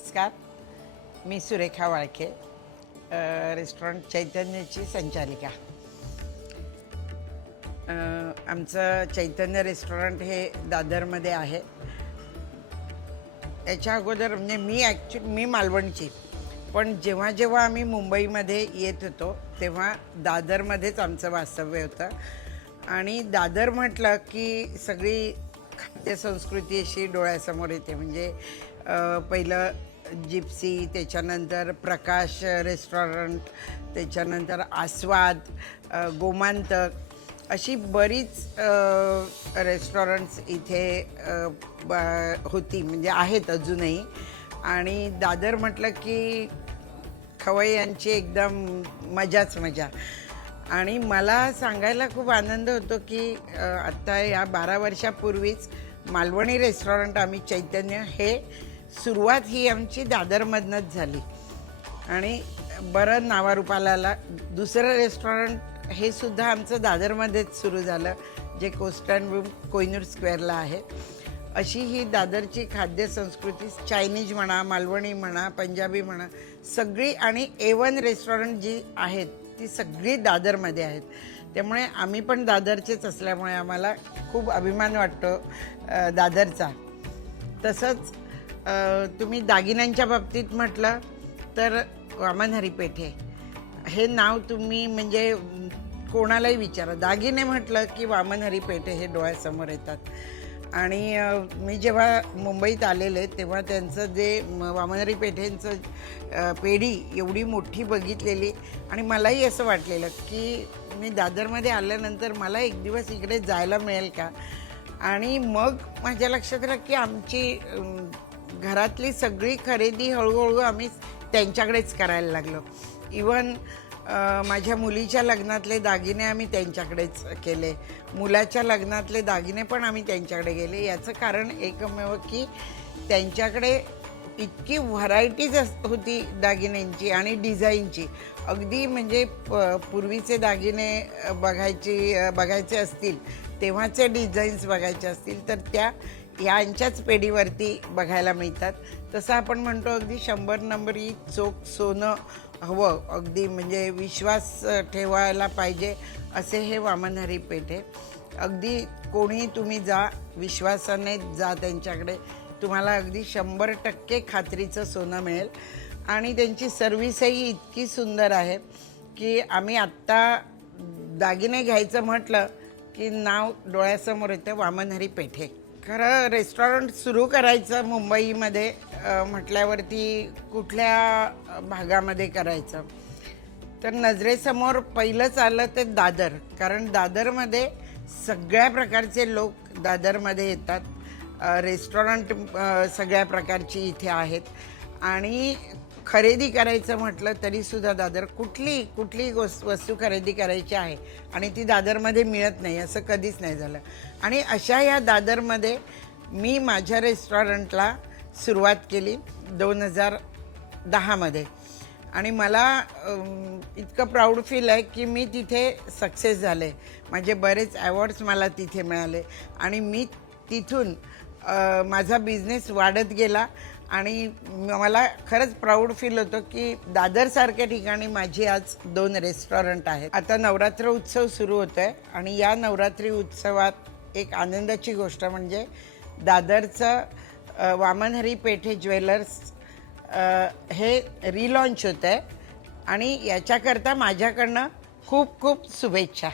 नमस्कार. मी सुरेखा वाळके रेस्टॉरंट चैतन्याची संचालिका. आमचं चैतन्य रेस्टॉरंट हे दादरमध्ये आहे. याच्या अगोदर म्हणजे मी ॲक्च्युली मी मालवणची. पण जेव्हा जेव्हा आम्ही मुंबईमध्ये येत होतो तेव्हा दादरमध्येच आमचं वास्तव्य होतं. आणि दादर म्हटलं की सगळी खाद्यसंस्कृती अशी डोळ्यासमोर येते. म्हणजे पहिलं जिप्सी त्याच्यानंतर प्रकाश रेस्टॉरंट त्याच्यानंतर आस्वाद गोमांतक अशी बरीच रेस्टॉरंट्स इथे ब- होती म्हणजे आहेत अजूनही. आणि दादर म्हटलं की खवई यांची एकदम मजाच मजा. आणि मला सांगायला खूप आनंद होतो की आत्ता या बारा वर्षापूर्वीच मालवणी रेस्टॉरंट आम्ही चैतन्य हे सुरुवात ही आमची दादरमधनंच झाली. आणि बरं नावारूपाला आला दुसरं रेस्टॉरंट हे सुद्धा आमचं दादरमध्येच सुरू झालं जे कोस्टर्न रूम कोयनूर स्क्वेअरला आहे. अशी ही दादरची खाद्य संस्कृती चायनीज म्हणा मालवणी म्हणा पंजाबी म्हणा सगळी आणि ए वन रेस्टॉरंट जी आहेत ती सगळी दादरमध्ये आहेत. त्यामुळे आम्ही पण दादरचेच असल्यामुळे आम्हाला खूप अभिमान वाटतो दादरचा. तसंच तुम्ही दागिन्यांच्या बाबतीत म्हटलं तर वामन हरिपेठे. हे नाव तुम्ही म्हणजे कोणालाही विचारा. दागिने म्हटलं की वामन हरिपेठे हे डोळ्यासमोर येतात. आणि मी जेव्हा मुंबईत आलेले तेव्हा त्यांचं जे म- पेठेंचं पेढी एवढी मोठी बघितलेली आणि मलाही असं वाटलेलं की मी दादरमध्ये आल्यानंतर मला एक दिवस इकडे जायला मिळेल का? आणि मग माझ्या लक्षात आलं की आमची घरातली सगळी खरेदी हळूहळू आम्ही त्यांच्याकडेच करायला लागलो. इवन माझ्या मुलीच्या लग्नातले दागिने आम्ही त्यांच्याकडेच केले. मुलाच्या लग्नातले दागिने पण आम्ही त्यांच्याकडे गेले. याचं कारण एकमेव की त्यांच्याकडे इतकी व्हरायटीज होती दागिन्यांची आणि डिझाईनची. अगदी म्हणजे प- पूर्वीचे दागिने बघायची बघायचे असतील तेव्हाचे डिझाईन्स बघायचे असतील तर त्या यांच्याच पेढीवरती बघायला मिळतात. तसं आपण म्हणतो अगदी शंभर नंबरी चोख सोनं हवं. अगदी म्हणजे विश्वास ठेवायला पाहिजे असे हे वामनहरी पेठे अगदी कोणी तुम्ही जा विश्वासाने जा त्यांच्याकडे. तुम्हाला अगदी शंभर टक्के खात्रीचं सोनं मिळेल. आणि त्यांची सर्व्हिसही इतकी सुंदर आहे की आम्ही आत्ता दागिने घ्यायचं म्हटलं की नाव डोळ्यासमोर येतं वामनहरी पेठे खरं रेस्टॉरंट सुरू करायचं मुंबईमध्ये म्हटल्यावरती कुठल्या भागामध्ये करायचं? तर नजरेसमोर पहिलंच आलं ते दादर. कारण दादरमध्ये सगळ्या प्रकारचे लोक दादरमध्ये येतात. रेस्टॉरंट सगळ्या प्रकारची इथे आहेत. आणि खरेदी करायचं म्हटलं तरीसुद्धा दादर कुठली कुठली गोस वस्तू खरेदी करायची आहे आणि ती दादरमध्ये मिळत नाही असं कधीच नाही झालं. आणि अशा या दादरमध्ये मी माझ्या रेस्टॉरंटला सुरुवात केली दोन हजार दहामध्ये. आणि मला इतकं प्राऊड फील आहे की मी तिथे सक्सेस झाले. माझे बरेच अवॉर्ड्स मला तिथे मिळाले. आणि मी तिथून माझा बिझनेस वाढत गेला. आणि मला खरंच प्राऊड फील होतो की दादरसारख्या ठिकाणी माझी आज दोन रेस्टॉरंट आहेत. आता नवरात्र उत्सव सुरू होतो आहे आणि या नवरात्री उत्सवात एक आनंदाची गोष्ट म्हणजे दादरचं वामनहरी पेठे ज्वेलर्स हे रिलॉन्च होतं आहे आणि याच्याकरता माझ्याकडनं खूप खूप शुभेच्छा.